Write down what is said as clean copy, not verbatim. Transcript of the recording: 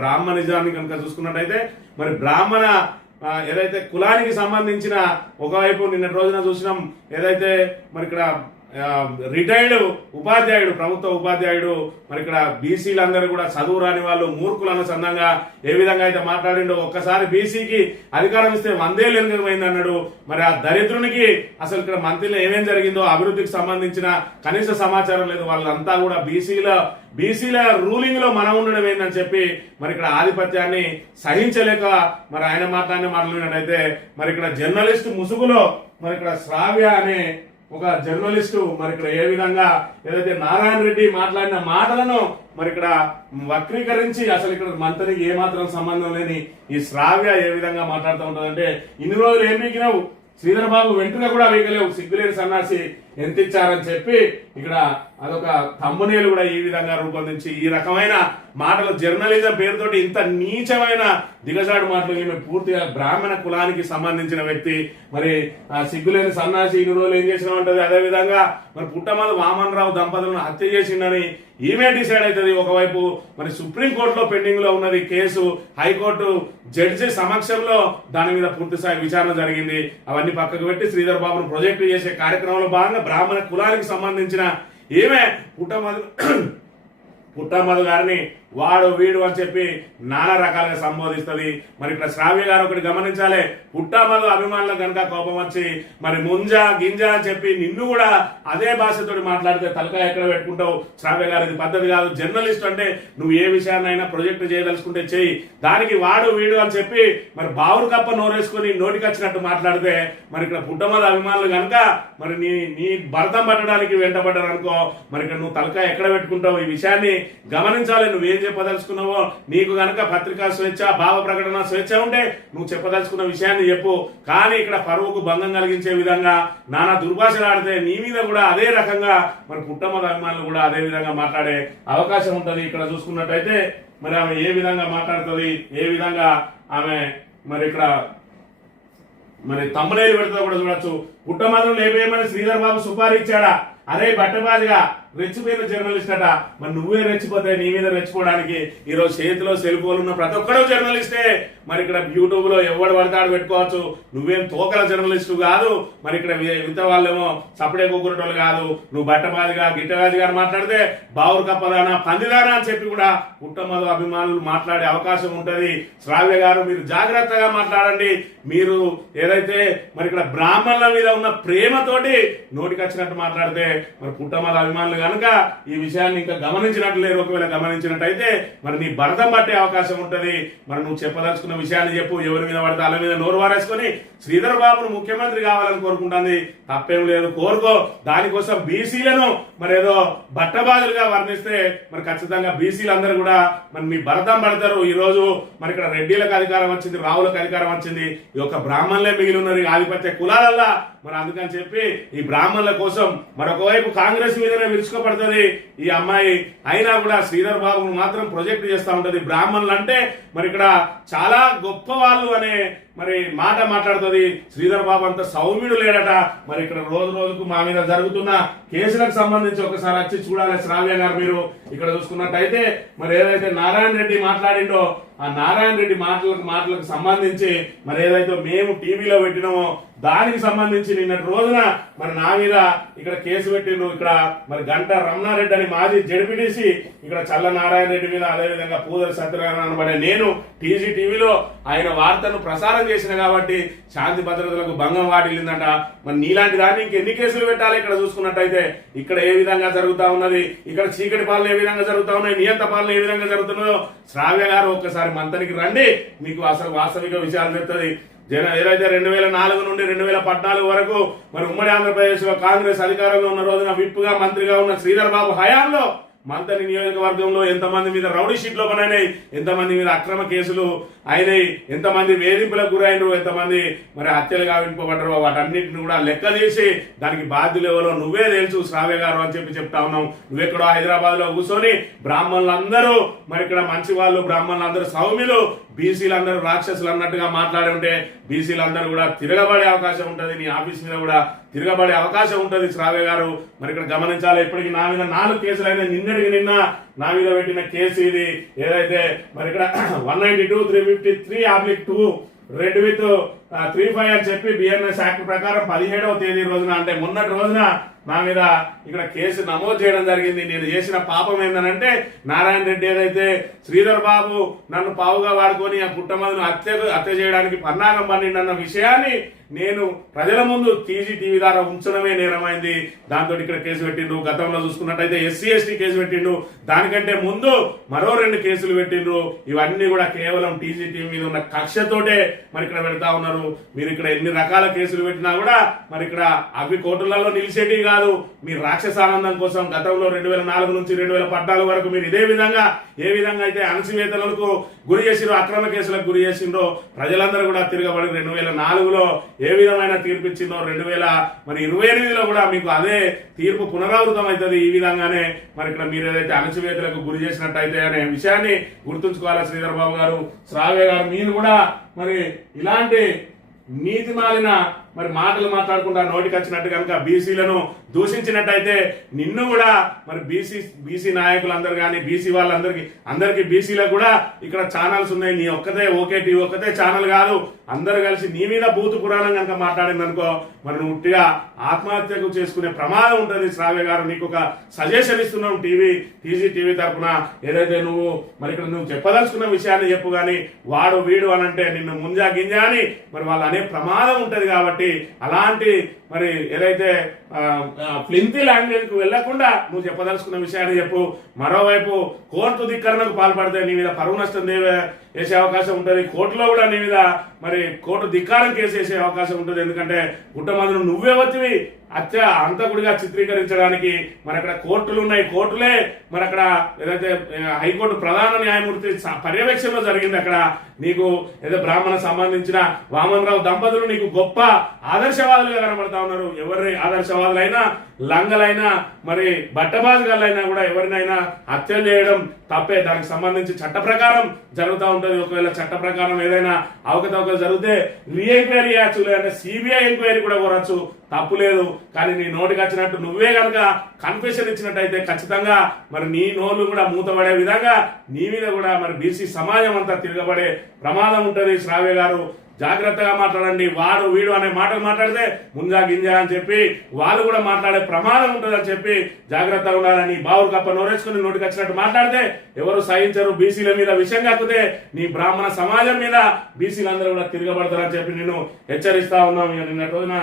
బ్రాహ్మణిజాన్ని కనుక చూసుకున్నట్టయితే మరి బ్రాహ్మణ ఏదైతే కులానికి సంబంధించిన ఒకవైపు నిన్నటి రోజున చూసినాం ఏదైతే మరి ఇక్కడ రిటైర్డ్ ఉపాధ్యాయుడు ప్రభుత్వ ఉపాధ్యాయుడు మరి ఇక్కడ బీసీలందరూ కూడా చదువు రాని వాళ్ళు మూర్ఖులు అన్న సందంగా ఏ విధంగా అయితే మాట్లాడిండో ఒక్కసారి బీసీకి అధికారం ఇస్తే 100 ఏళ్ళు ఎందుకమైంది అన్నాడు. మరి ఆ దరిద్రునికి అసలు ఇక్కడ మంత్రిలో ఏమేం జరిగిందో అభివృద్ధికి సంబంధించిన కనీస సమాచారం లేదు. వాళ్ళంతా కూడా బీసీల రూలింగ్ లో మనం ఉండడం ఏందని చెప్పి మరి ఇక్కడ ఆధిపత్యాన్ని సహించలేక మరి ఆయన మాట్లాడిన మాటలు విన్నట్టయితే మరి ఇక్కడ జర్నలిస్ట్ ముసుగులో మరి ఇక్కడ శ్రావ్య అనే ఒక జర్నలిస్టు మరి ఇక్కడ ఏ విధంగా ఏదైతే నారాయణ రెడ్డి మాట్లాడిన మాటలను మరి ఇక్కడ వక్రీకరించి అసలు ఇక్కడ మంత్రికి ఏమాత్రం సంబంధం లేని ఈ శ్రావ్య ఏ విధంగా మాట్లాడుతూ ఉంటుందంటే ఇన్ని రోజులు ఏం పీకినావు శ్రీధర్ బాబు వెంటనే కూడా వీకలేవు సిగ్గులేని సన్నాసి ఎంత ఇచ్చారని చెప్పి ఇక్కడ అదొక తమ్మునేలు కూడా ఈ విధంగా రూపొందించి ఈ రకమైన మాటలు జర్నలిజం పేరుతోటి ఇంత నీచమైన దిగజాడు మాటలు ఈమె పూర్తిగా బ్రాహ్మణ కులానికి సంబంధించిన వ్యక్తి మరి సిగ్గులేని సన్నాసి ఇన్ని రోజులు ఏం చేసినా ఉంటది. అదే విధంగా మరి పుట్టమల్లి వామన్ రావు దంపతులను హత్య చేసిందని ఈమె డిసైడ్ అవుతుంది. ఒకవైపు మరి సుప్రీంకోర్టులో పెండింగ్ లో ఉన్నది కేసు, హైకోర్టు జడ్జి సమక్షంలో దాని మీద పూర్తి స్థాయి విచారణ జరిగింది. అవన్నీ పక్కకు పెట్టి శ్రీధర్ బాబును ప్రొజెక్ట్ చేసే కార్యక్రమంలో భాగంగా బ్రాహ్మణ కులానికి సంబంధించిన ఈమె పుట్టమల్లి గారిని వాడు వీడు అని చెప్పి నానా రకాలుగా సంబోధిస్తుంది. మరి ఇక్కడ శ్రావ్య గారు ఒకటి గమనించాలి, పుట్టమల్లి అభిమానులకు కనుక కోపం వచ్చి మరి ముంజ గింజ అని చెప్పి నిన్ను కూడా అదే భాషతోటి మాట్లాడితే తలకాయ ఎక్కడ పెట్టుకుంటావు. శ్రావ్య గారు ఇది పద్ధతి కాదు. జర్నలిస్ట్ అంటే నువ్వు ఏ విషయాన్నైనా ప్రొజెక్ట్ చేయదలుచుకుంటే చెయ్యి, దానికి వాడు వీడు అని చెప్పి మరి బావురు కప్ప నోరేసుకుని నోటికి వచ్చినట్టు మాట్లాడితే మరి ఇక్కడ పుట్టమల్లి అభిమానులు కనుక మరి నీ భరతం పట్టడానికి వెంటబడ్డారు అనుకో, మరి ఇక్కడ నువ్వు తలకాయ ఎక్కడ పెట్టుకుంటావు. ఈ విషయాన్ని గమనించాలి. నువ్వేం చెప్పదలుచుకున్నావో, నీకు గనక పత్రికా స్వేచ్ఛ భావ ప్రకటన స్వేచ్ఛ ఉంటే నువ్వు చెప్పదలుచుకున్న విషయాన్ని చెప్పు. కానీ ఇక్కడ పరువుకు భంగం కలిగించే విధంగా నానా దుర్భాషలు ఆడితే నీ మీద కూడా అదే రకంగా మరి పుట్టమల్లి అభిమానులు కూడా అదే విధంగా మాట్లాడే అవకాశం ఉంటది. ఇక్కడ చూసుకున్నట్టయితే మరి ఆమె ఏ విధంగా మాట్లాడుతుంది, ఏ విధంగా ఆమె మరి ఇక్కడ మరి తమ్మునేలు పెడుతుందో కూడా చూడొచ్చు. పుట్టమల్లిని లేపేయమని శ్రీధర్ బాబు సుపారీ ఇచ్చాడా? అరే బట్టబాదిగా రెచ్చిపోయిన జర్నలిస్ట్ అట. మరి నువ్వే రెచ్చిపోతే నీ మీద రెచ్చిపోవడానికి ఈరోజు చేతిలో సెల్ ఫోన్ ఉన్న ప్రతి ఒక్కడూ జర్నలిస్టే. మరి ఇక్కడ యూట్యూబ్ లో ఎవడు పడతాడు పెట్టుకోవచ్చు. నువ్వేం తోకల జర్నలిస్టు కాదు. మరి ఇక్కడ మిగతా వాళ్ళేమో సపడే కూకునేటోళ్ళు కాదు. నువ్వు బట్టబాదిగా గిట్టబాజి గారు మాట్లాడితే బావురు కప్పదానా పందిదానా అని చెప్పి కూడా పుట్టమల్లి అభిమానులు మాట్లాడే అవకాశం ఉంటది. శ్రావ్య గారు మీరు జాగ్రత్తగా మాట్లాడండి. మీరు ఏదైతే మరి ఇక్కడ బ్రాహ్మణుల మీద ఉన్న ప్రేమతోటి నోటికి వచ్చినట్టు మాట్లాడితే మరి పుట్టమల్లి అభిమానులు కనుక ఈ విషయాన్ని ఇంకా గమనించినట్లు లేరు. ఒకవేళ గమనించినట్టయితే మరి నీ భరతం పట్టే అవకాశం ఉంటది. మరి నువ్వు చెప్పదలుచుకున్న విషయాన్ని చెప్పు. ఎవరి మీద పడితే వాళ్ళ మీద నోరు వారేసుకొని శ్రీధర్ బాబును ముఖ్యమంత్రి కావాలని కోరుకుంటుంది. తప్పేం లేదు, కోరుకో. దానికోసం బీసీలను మరి ఏదో బట్టబాదులుగా వర్ణిస్తే మరి ఖచ్చితంగా బీసీలు అందరూ కూడా మరి మీ భరతం పడతారు. ఈ రోజు మరి ఇక్కడ రెడ్డిలకు అధికారం వచ్చింది, రావులకు అధికారం వచ్చింది. ఈ యొక్క బ్రాహ్మణులే మిగిలి ఉన్నారు ఈ ఆధిపత్య కులాలల్లా. మరి అందుకని చెప్పి ఈ బ్రాహ్మణుల కోసం మరొకవైపు కాంగ్రెస్ మీదనే విరుచుకోపడుతుంది ఈ అమ్మాయి. అయినా కూడా శ్రీధర్ బాబును మాత్రం ప్రొజెక్ట్ చేస్తూ ఉంటది. బ్రాహ్మణులు అంటే మరి ఇక్కడ చాలా గొప్ప వాళ్ళు అనే మరి మాట మాట్లాడుతుంది. శ్రీధర్ బాబు అంత సౌమ్యుడు లేడట. మరి ఇక్కడ రోజు రోజుకు మా మీద జరుగుతున్న కేసులకు సంబంధించి ఒకసారి వచ్చి చూడాలి శ్రావ్య గారు. మీరు ఇక్కడ చూసుకున్నట్టయితే మరి ఏదైతే నారాయణ రెడ్డి మాట్లాడిండో ఆ నారాయణ రెడ్డి మాటలకు సంబంధించి మరి ఏదైతే మేము టీవీలో పెట్టినామో దానికి సంబంధించి నిన్నటి రోజున మరి నా మీద ఇక్కడ కేసు పెట్టిండ్రు. ఇక్కడ మరి గంట రమణారెడ్డి అని మాజీ జడ్పీటీసీ ఇక్కడ చల్ల నారాయణ రెడ్డి మీద, అదేవిధంగా పూదరి సత్యనారాయణ అనబడే నేను టీజీ టీవీలో ఆయన వార్తను ప్రసారం చేసిన కాబట్టి శాంతి భద్రతలకు భంగం వాటిల్లిందట. మరి నీలాంటి దాన్ని ఇంకెన్ని కేసులు పెట్టాలి? ఇక్కడ చూసుకున్నట్టయితే ఇక్కడ ఏ విధంగా జరుగుతా ఉన్నది, ఇక్కడ చీకటి పాలన ఏ విధంగా జరుగుతా ఉన్నాయి, నియంత పాలన ఏ విధంగా జరుగుతున్నదో శ్రావ్య గారు ఒక్కసారి మంతనికి రండి, మీకు అసలు వాస్తవిక విషయాలు చెప్తుంది. ఏదైతే 2004 నుండి 2014 వరకు మరి ఉమ్మడి ఆంధ్రప్రదేశ్ లో కాంగ్రెస్ అధికారంలో ఉన్న రోజున విప్పుగా మంత్రిగా ఉన్న శ్రీధర్ బాబు హయాంలో మంతని నియోజకవర్గంలో ఎంతమంది మీద రౌడీ షీట్లు ఓపెన్ అయినాయి, ఎంతమంది మీద అక్రమ కేసులు అయినాయి, ఎంతమంది వేధింపులకు గురైనరు, ఎంతమంది మరి హత్యలుగా వింపబడ్డారో వాటన్నిటిని కూడా లెక్క తీసి దానికి బాధ్యులు ఎవరో నువ్వే తెలుసు శ్రావ్య గారు అని చెప్పి చెప్తా ఉన్నాం. నువ్వెక్కడో హైదరాబాద్ లో కూర్చొని బ్రాహ్మణులందరూ మరి ఇక్కడ మంచి వాళ్ళు, బ్రాహ్మణులందరూ సౌమ్యులు, బీసీలందరూ రాక్షసులు అన్నట్టుగా మాట్లాడి ఉంటే బీసీలందరూ కూడా తిరగబడే అవకాశం ఉంటుంది. నీ ఆఫీస్ మీద కూడా తిరగబడే అవకాశం ఉంటుంది శ్రావ్య గారు. మరి ఇక్కడ గమనించాలి, ఇప్పటికి నా మీద 4 కేసులు అయినా, నిన్న నా మీద పెట్టిన కేసు ఇది ఏదైతే మరి ఇక్కడ 192/353/2 రెడ్ విత్ 35 అని చెప్పి బిఎన్ఎస్ యాక్ట్ ప్రకారం 17వ తేదీ రోజున, అంటే మొన్నటి రోజున నా మీద ఇక్కడ కేసు నమోదు చేయడం జరిగింది. నేను చేసిన పాపం ఏంటంటే, నారాయణ రెడ్డి ఏదైతే శ్రీధర్ బాబు నన్ను పావుగా వాడుకొని ఆ పుట్టమదును హత్య చేయడానికి పన్నాగం పన్నిండన్న విషయాన్ని నేను ప్రజల ముందు టీవీ ద్వారా ఉంచడమే నేరమైంది. దాంతో ఇక్కడ కేసు పెట్టిండ్రు. గతంలో చూసుకున్నట్టయితే SC/ST కేసు పెట్టిండ్రు. దానికంటే ముందు మరో 2 కేసులు పెట్టిండ్రు. ఇవన్నీ కూడా కేవలం టీవీ మీద ఉన్న కక్షతోటే మరి ఇక్కడ పెడతా ఉన్నారు. మీరు ఇక్కడ ఎన్ని రకాల కేసులు పెట్టినా కూడా మరి ఇక్కడ అవి కోర్టులలో నిలిచేటివి కాదు. మీరు రాక్షసానందం కోసం గతంలో 2004 నుంచి 2014 వరకు మీరు ఇదే విధంగా ఏ విధంగా అయితే అణచివేతలకు గురి చేసిండ్రో, అక్రమ కేసులకు గురి చేసిండ్రో, ప్రజలందరూ కూడా తిరగబడి 2004లో ఏ విధమైన తీర్పు ఇచ్చిందో 2028లో కూడా మీకు అదే తీర్పు పునరావృతం అవుతుంది. ఈ విధంగానే మరి ఇక్కడ మీరు ఏదైతే అణచివేతలకు గురి చేసినట్టయితే అనే విషయాన్ని గుర్తుంచుకోవాలి శ్రీధర్ బాబు గారు, శ్రావ్య గారు. మీరు కూడా మరి ఇలాంటి నీతి మాలిన మరి మాటలు మాట్లాడకుండా నోటికి వచ్చినట్టు కనుక బీసీలను దూషించినట్టయితే నిన్ను కూడా మరి బీసీ నాయకులందరూ కానీ బీసీ అందరికి బీసీలకు కూడా ఇక్కడ ఛానల్స్ ఉన్నాయి. నీ ఒక్కతే ఓకే టీవీ ఒక్కతే ఛానల్ కాదు, అందరు కలిసి నీ మీద బూతు పురాణం కనుక మాట్లాడింది అనుకో, మరి నువ్వు ఉట్టిగా ఆత్మహత్యకు చేసుకునే ప్రమాదం ఉంటుంది. శ్రావ్య గారు, నీకు ఒక సజెషన్ ఇస్తున్నాం టీవీ తరఫున. ఏదైతే నువ్వు మరి ఇక్కడ నువ్వు చెప్పదలుచుకున్న విషయాన్ని చెప్పు, కానీ వాడు వీడు అనంటే నిన్ను ముంజా గింజా అని మరి వాళ్ళు అనే ప్రమాదం ఉంటది. కాబట్టి అలాంటి మరి ఏదైతే ఫ్లింతీ లాంగ్వేజ్ కు వెళ్లకుండా నువ్వు చెప్పదలుచుకున్న విషయాన్ని చెప్పు. మరోవైపు కోర్టు ధిక్కరణకు పాల్పడితే నీ మీద పరువు నష్టం వేసే అవకాశం ఉంటుంది. కోర్టులో కూడా నీ మీద మరి కోర్టు ధిక్కారం కేసు వేసే అవకాశం ఉంటుంది. ఎందుకంటే పుట్టమదును నువ్వే వచ్చివి అంతకుడిగా చిత్రీకరించడానికి. మరి అక్కడ కోర్టులు ఉన్నాయి, కోర్టులే మరి అక్కడ ఏదైతే హైకోర్టు ప్రధాన న్యాయమూర్తి పర్యవేక్షణలో జరిగింది. అక్కడ నీకు ఏదో బ్రాహ్మణ సంబంధించిన వామనరావు దంపతులు నీకు గొప్ప ఆదర్శవాదులుగా కనబడతా ఉన్నారు. ఎవరి ఆదర్శవాదులైనా, లంగలైనా, మరి బట్టబాజుగాళ్ళైనా కూడా ఎవరినైనా హత్యలు చేయడం తప్పే. దానికి సంబంధించి చట్ట ప్రకారం జరుగుతూ ఉంటది. ఒకవేళ చట్ట ప్రకారం ఏదైనా అవకతవకలు జరిగితే రీఎంక్వైరీ చేయొచ్చు, లేదంటే CBI ఎంక్వైరీ కూడా కోరచ్చు, తప్పు లేదు. కానీ నీ నోటికి వచ్చినట్టు నువ్వే కనుక కన్ఫెషన్ ఇచ్చినట్టయితే ఖచ్చితంగా మరి నీ నోళ్ళు కూడా మూతపడే విధంగా నీ మీద కూడా మరి బీసీ సమాజం అంతా తిరగబడే ప్రమాదం ఉంటది. శ్రావ్య గారు, జాగ్రత్తగా మాట్లాడండి. వాడు వీడు అనే మాటలు మాట్లాడితే ముంజా గింజా అని చెప్పి వాళ్ళు కూడా మాట్లాడే ప్రమాదం ఉంటుందని చెప్పి జాగ్రత్తగా ఉండాలని. బావురు కప్ప నోరేసుకుని నోటికి వచ్చినట్టు మాట్లాడితే ఎవరు సహించరు. బీసీల మీద విషయం కాకపోతే నీ బ్రాహ్మణ సమాజం మీద బీసీలందరూ కూడా తిరగబడతారని చెప్పి నేను హెచ్చరిస్తా ఉన్నాం. నిన్నటి రోజున